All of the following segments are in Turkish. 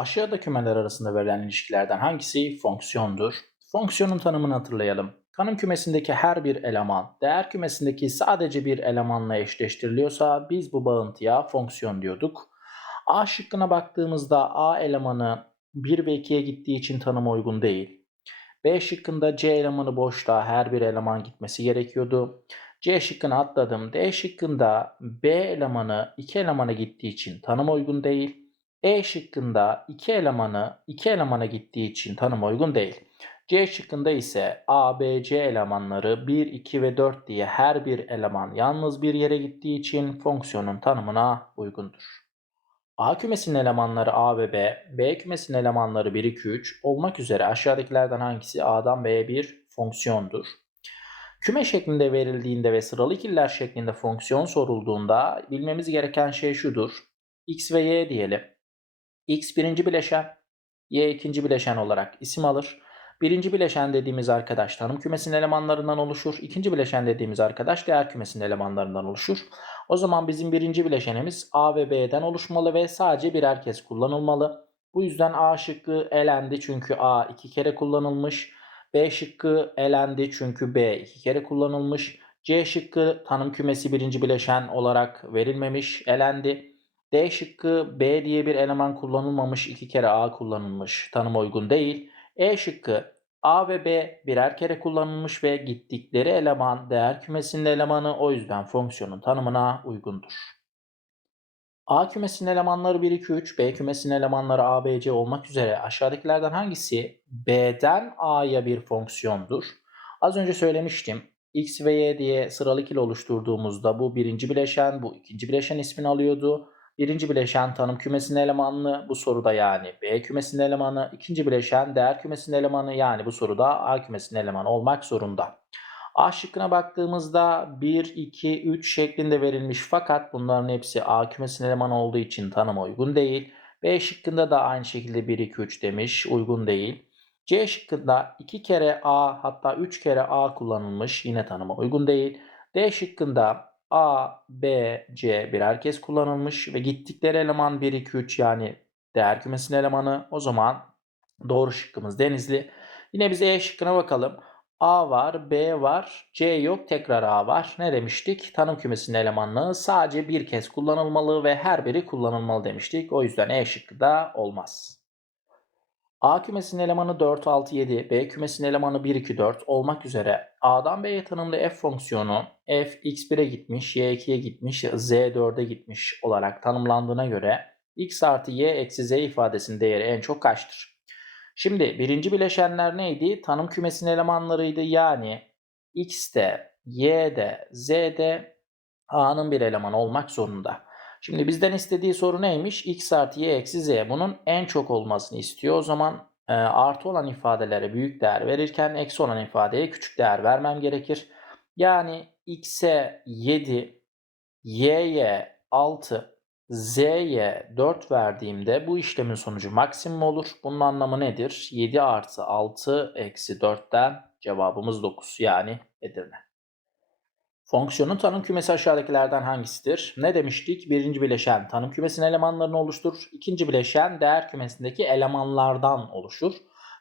Aşağıda kümeler arasında verilen ilişkilerden hangisi fonksiyondur? Fonksiyonun tanımını hatırlayalım. Tanım kümesindeki her bir eleman değer kümesindeki sadece bir elemanla eşleştiriliyorsa biz bu bağıntıya fonksiyon diyorduk. A şıkkına baktığımızda A elemanı 1 ve 2'ye gittiği için tanıma uygun değil. B şıkkında C elemanı boşta her bir eleman gitmesi gerekiyordu. C şıkkını atladım. D şıkkında B elemanı 2 elemana gittiği için tanıma uygun değil. E şıkkında 2 elemanı 2 elemana gittiği için tanıma uygun değil. C şıkkında ise A, B, C elemanları 1, 2 ve 4 diye her bir eleman yalnız bir yere gittiği için fonksiyonun tanımına uygundur. A kümesinin elemanları A ve B, B kümesinin elemanları 1, 2, 3 olmak üzere aşağıdakilerden hangisi A'dan B'ye bir fonksiyondur? Küme şeklinde verildiğinde ve sıralı ikililer şeklinde fonksiyon sorulduğunda bilmemiz gereken şey şudur. X ve Y diyelim. X birinci bileşen, Y ikinci bileşen olarak isim alır. Birinci bileşen dediğimiz arkadaş tanım kümesinin elemanlarından oluşur. İkinci bileşen dediğimiz arkadaş değer kümesinin elemanlarından oluşur. O zaman bizim birinci bileşenimiz A ve B'den oluşmalı ve sadece birer kez kullanılmalı. Bu yüzden A şıkkı elendi çünkü A iki kere kullanılmış. B şıkkı elendi çünkü B iki kere kullanılmış. C şıkkı tanım kümesi birinci bileşen olarak verilmemiş, elendi. D şıkkı B diye bir eleman kullanılmamış, iki kere A kullanılmış, tanıma uygun değil. E şıkkı A ve B birer kere kullanılmış ve gittikleri eleman değer kümesinin elemanı o yüzden fonksiyonun tanımına uygundur. A kümesinin elemanları 1, 2, 3, B kümesinin elemanları A, B, C olmak üzere aşağıdakilerden hangisi B'den A'ya bir fonksiyondur? Az önce söylemiştim. X ve Y diye sıralı ikili oluşturduğumuzda bu birinci bileşen, bu ikinci bileşen ismini alıyordu. Birinci bileşen tanım kümesinin elemanı bu soruda yani B kümesinin elemanı. ikinci bileşen değer kümesinin elemanı yani bu soruda A kümesinin elemanı olmak zorunda. A şıkkına baktığımızda 1, 2, 3 şeklinde verilmiş fakat bunların hepsi A kümesinin elemanı olduğu için tanıma uygun değil. B şıkkında da aynı şekilde 1, 2, 3 demiş uygun değil. C şıkkında 2 kere A hatta 3 kere A kullanılmış yine tanıma uygun değil. D şıkkında A, B, C birer kez kullanılmış ve gittikleri eleman 1, 2, 3 yani değer kümesinin elemanı. O zaman doğru şıkkımız Denizli. Yine biz E şıkkına bakalım. A var, B var, C yok, tekrar A var. Ne demiştik? Tanım kümesinin elemanlığı sadece bir kez kullanılmalı ve her biri kullanılmalı demiştik. O yüzden E şıkkı da olmaz. A kümesinin elemanı 4, 6, 7, B kümesinin elemanı 1, 2, 4 olmak üzere A'dan B'ye tanımlı f fonksiyonu f x1'e gitmiş, y2'ye gitmiş, z 4'e gitmiş olarak tanımlandığına göre x artı y eksi z ifadesinin değeri en çok kaçtır? Şimdi birinci bileşenler neydi? Tanım kümesinin elemanlarıydı. Yani x'te, y'de, z'de a'nın bir elemanı olmak zorunda. Şimdi bizden istediği soru neymiş? x artı y eksi z. Bunun en çok olmasını istiyor. O zaman e, artı olan ifadelere büyük değer verirken eksi olan ifadeye küçük değer vermem gerekir. Yani x'e 7, y'ye 6, z'ye 4 verdiğimde bu işlemin sonucu maksimum olur. Bunun anlamı nedir? 7 artı 6 eksi 4'ten cevabımız 9 yani Edirne. Fonksiyonun tanım kümesi aşağıdakilerden hangisidir? Ne demiştik? Birinci bileşen tanım kümesinin elemanlarını oluşturur. İkinci bileşen değer kümesindeki elemanlardan oluşur.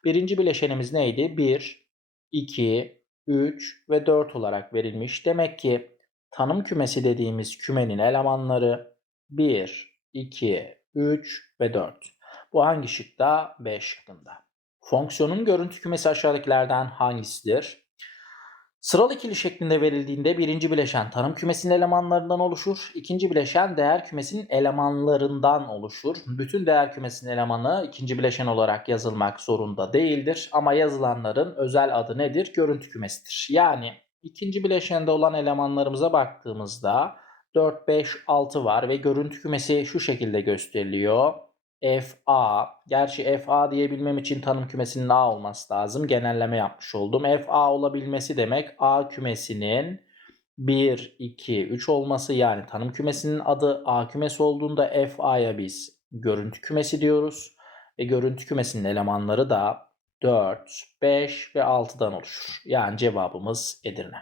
Birinci bileşenimiz neydi? 1, 2, 3 ve 4 olarak verilmiş. Demek ki tanım kümesi dediğimiz kümenin elemanları 1, 2, 3 ve 4. Bu hangi şıkta? B şıkkında. Fonksiyonun görüntü kümesi aşağıdakilerden hangisidir? Sıralı ikili şeklinde verildiğinde birinci bileşen tanım kümesinin elemanlarından oluşur. ikinci bileşen değer kümesinin elemanlarından oluşur. Bütün değer kümesinin elemanı ikinci bileşen olarak yazılmak zorunda değildir. Ama yazılanların özel adı nedir? Görüntü kümesidir. Yani ikinci bileşende olan elemanlarımıza baktığımızda 4, 5, 6 var ve görüntü kümesi şu şekilde gösteriliyor. FA, gerçi FA diyebilmem için tanım kümesinin A olması lazım. Genelleme yapmış oldum. FA olabilmesi demek A kümesinin 1, 2, 3 olması yani tanım kümesinin adı A kümesi olduğunda FA'ya biz görüntü kümesi diyoruz. Ve görüntü kümesinin elemanları da 4, 5 ve 6'dan oluşur. Yani cevabımız Edirne.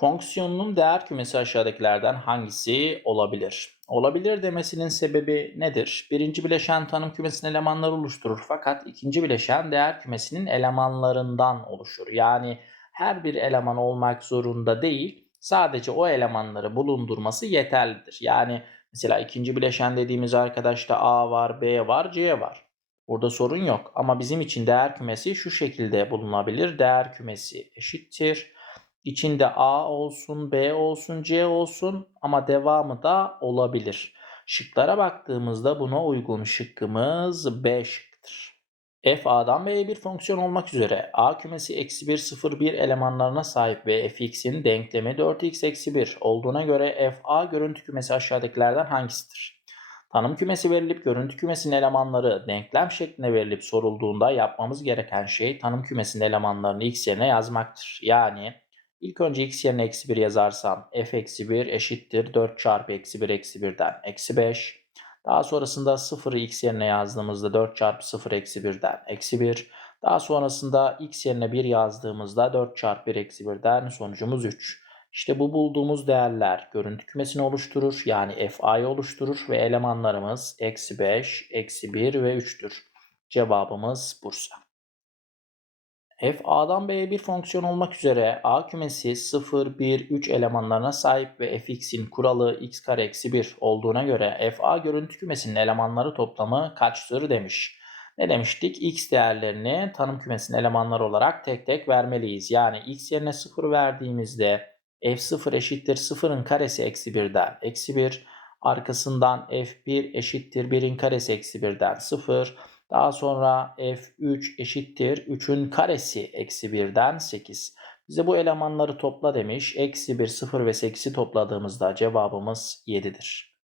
Fonksiyonunun değer kümesi aşağıdakilerden hangisi olabilir? Olabilir demesinin sebebi nedir? Birinci bileşen tanım kümesinin elemanları oluşturur fakat ikinci bileşen değer kümesinin elemanlarından oluşur. Yani her bir eleman olmak zorunda değil, sadece o elemanları bulundurması yeterlidir. Yani mesela ikinci bileşen dediğimiz arkadaşta A var, B var, C var. Burada sorun yok ama bizim için değer kümesi şu şekilde bulunabilir. Değer kümesi eşittir İçinde A olsun, B olsun, C olsun ama devamı da olabilir. Şıklara baktığımızda buna uygun şıkkımız B şıkkıdır. F A'dan B'ye bir fonksiyon olmak üzere A kümesi eksi 1, 0, 1 elemanlarına sahip ve fx'in denklemi 4x eksi 1 olduğuna göre f a görüntü kümesi aşağıdakilerden hangisidir? Tanım kümesi verilip görüntü kümesinin elemanları denklem şeklinde verilip sorulduğunda yapmamız gereken şey tanım kümesinin elemanlarını x yerine yazmaktır. Yani İlk önce x yerine eksi 1 yazarsam f eksi 1 eşittir 4 çarpı eksi 1 eksi 1'den eksi 5. Daha sonrasında 0'ı x yerine yazdığımızda 4 çarpı 0 eksi 1'den eksi 1. Daha sonrasında x yerine 1 yazdığımızda 4 çarpı 1 eksi 1'den sonucumuz 3. İşte bu bulduğumuz değerler görüntü kümesini oluşturur. Yani fa'yı oluşturur ve elemanlarımız eksi 5, eksi 1 ve 3'tür. Cevabımız Bursa. F A'dan B'ye bir fonksiyon olmak üzere A kümesi 0, 1, 3 elemanlarına sahip ve fx'in kuralı x kare eksi 1 olduğuna göre f A görüntü kümesinin elemanları toplamı kaçtır demiş. Ne demiştik? x değerlerini tanım kümesinin elemanları olarak tek tek vermeliyiz. Yani x yerine 0 verdiğimizde f0 eşittir 0'ın karesi eksi 1'den eksi 1. Arkasından f1 eşittir 1'in karesi eksi 1'den 0. Daha sonra f3 eşittir 3'ün karesi eksi 1'den 8. Bize bu elemanları topla demiş. Eksi 1, 0 ve 8'i topladığımızda cevabımız 7'dir.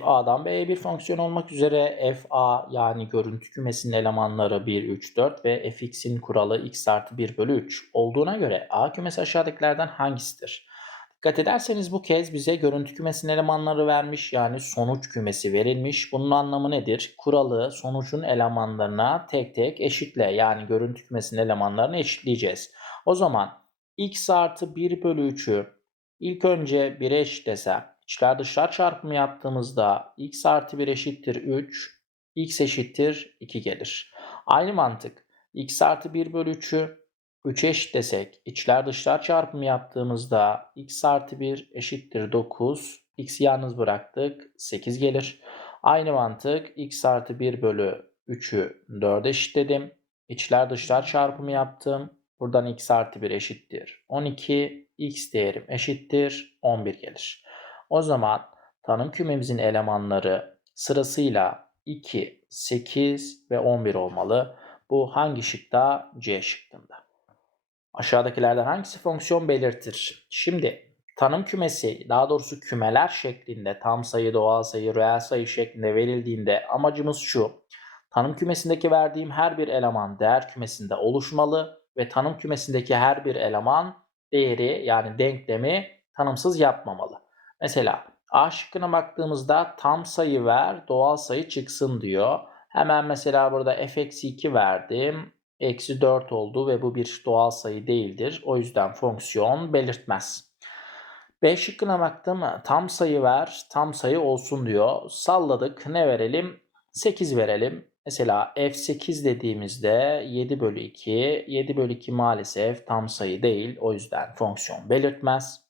FA'dan B'ye bir fonksiyon olmak üzere FA yani görüntü kümesinin elemanları 1, 3, 4 ve fx'in kuralı x artı 1 bölü 3 olduğuna göre A kümesi aşağıdakilerden hangisidir? Dikkat ederseniz bu kez bize görüntü kümesinin elemanları vermiş yani sonuç kümesi verilmiş. Bunun anlamı nedir? Kuralı sonucun elemanlarına tek tek eşitle yani görüntü kümesinin elemanlarını eşitleyeceğiz. O zaman x artı 1 bölü 3'ü ilk önce 1'e eşitlesem içler dışlar çarpımı yaptığımızda x artı 1 eşittir 3 x eşittir 2 gelir. Aynı mantık x artı 1 bölü 3'ü 3'e eşitlesek içler dışlar çarpımı yaptığımızda x artı 1 eşittir 9. x'i yalnız bıraktık 8 gelir. Aynı mantık x artı 1 bölü 3'ü 4'e eşitledim. İçler dışlar çarpımı yaptım. Buradan x artı 1 eşittir 12. x değerim eşittir 11 gelir. O zaman tanım kümemizin elemanları sırasıyla 2, 8 ve 11 olmalı. Bu hangi şıkta? C şıkkında. Aşağıdakilerden hangisi fonksiyon belirtir? Şimdi tanım kümesi daha doğrusu kümeler şeklinde tam sayı, doğal sayı, reel sayı şeklinde verildiğinde amacımız şu. Tanım kümesindeki verdiğim her bir eleman değer kümesinde oluşmalı ve tanım kümesindeki her bir eleman değeri yani denklemi tanımsız yapmamalı. Mesela A şıkkına baktığımızda tam sayı ver doğal sayı çıksın diyor. Hemen mesela burada f-2 verdim eksi 4 oldu ve bu bir doğal sayı değildir. O yüzden fonksiyon belirtmez. B şıkkına baktım. Tam sayı ver, tam sayı olsun diyor. Salladık. Ne verelim? 8 verelim. Mesela f8 dediğimizde 7 bölü 2. 7 bölü 2 maalesef tam sayı değil. O yüzden fonksiyon belirtmez.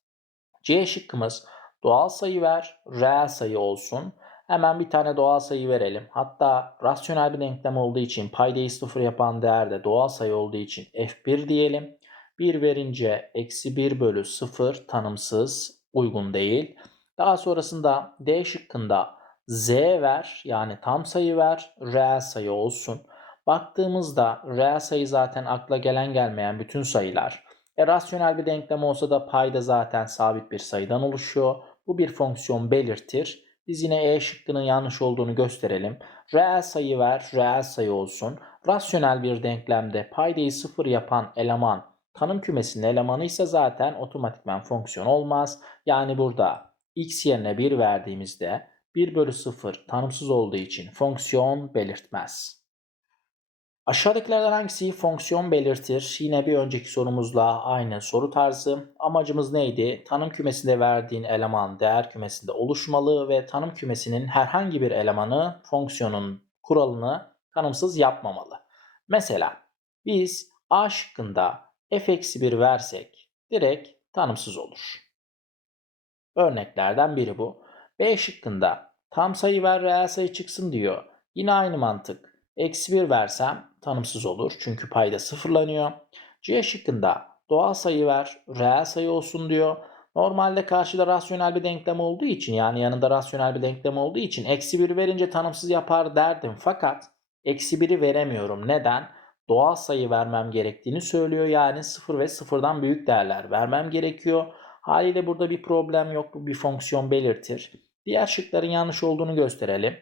C şıkkımız doğal sayı ver, reel sayı olsun. Hemen bir tane doğal sayı verelim. Hatta rasyonel bir denklem olduğu için paydayı sıfır yapan değer de doğal sayı olduğu için f1 diyelim. 1 verince eksi 1 bölü 0 tanımsız uygun değil. Daha sonrasında D şıkkında z ver yani tam sayı ver reel sayı olsun. Baktığımızda reel sayı zaten akla gelen gelmeyen bütün sayılar. E, rasyonel bir denklem olsa da payda zaten sabit bir sayıdan oluşuyor. Bu bir fonksiyon belirtir. Biz yine E şıkkının yanlış olduğunu gösterelim. Reel sayı ver, reel sayı olsun. Rasyonel bir denklemde paydayı sıfır yapan eleman tanım kümesinin elemanı ise zaten otomatikman fonksiyon olmaz. Yani burada x yerine 1 verdiğimizde 1 bölü 0 tanımsız olduğu için fonksiyon belirtmez. Aşağıdakilerden hangisi fonksiyon belirtir? Yine bir önceki sorumuzla aynı soru tarzı. Amacımız neydi? Tanım kümesinde verdiğin eleman değer kümesinde oluşmalı ve tanım kümesinin herhangi bir elemanı fonksiyonun kuralını tanımsız yapmamalı. Mesela biz A şıkkında f-1 versek direkt tanımsız olur. Örneklerden biri bu. B şıkkında tam sayı ver reel sayı çıksın diyor. Yine aynı mantık. Eksi 1 versem tanımsız olur çünkü payda sıfırlanıyor. C şıkkında doğal sayı ver reel sayı olsun diyor. Normalde karşıda rasyonel bir denklem olduğu için yani yanında rasyonel bir denklem olduğu için eksi 1 verince tanımsız yapar derdim. Fakat eksi 1'i veremiyorum. Neden? Doğal sayı vermem gerektiğini söylüyor. Yani 0 ve 0'dan büyük değerler vermem gerekiyor. Haliyle burada bir problem yok. Bu bir fonksiyon belirtir. Diğer şıkların yanlış olduğunu gösterelim.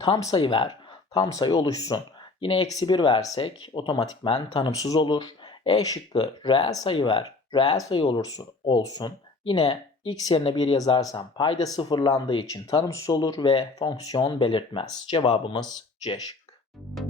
Tam sayı ver. Tam sayı oluşsun. Yine eksi 1 versek otomatikmen tanımsız olur. E şıkkı reel sayı ver. Reel sayı olursun, olsun. Yine x yerine 1 yazarsam payda sıfırlandığı için tanımsız olur ve fonksiyon belirtmez. Cevabımız C şıkkı.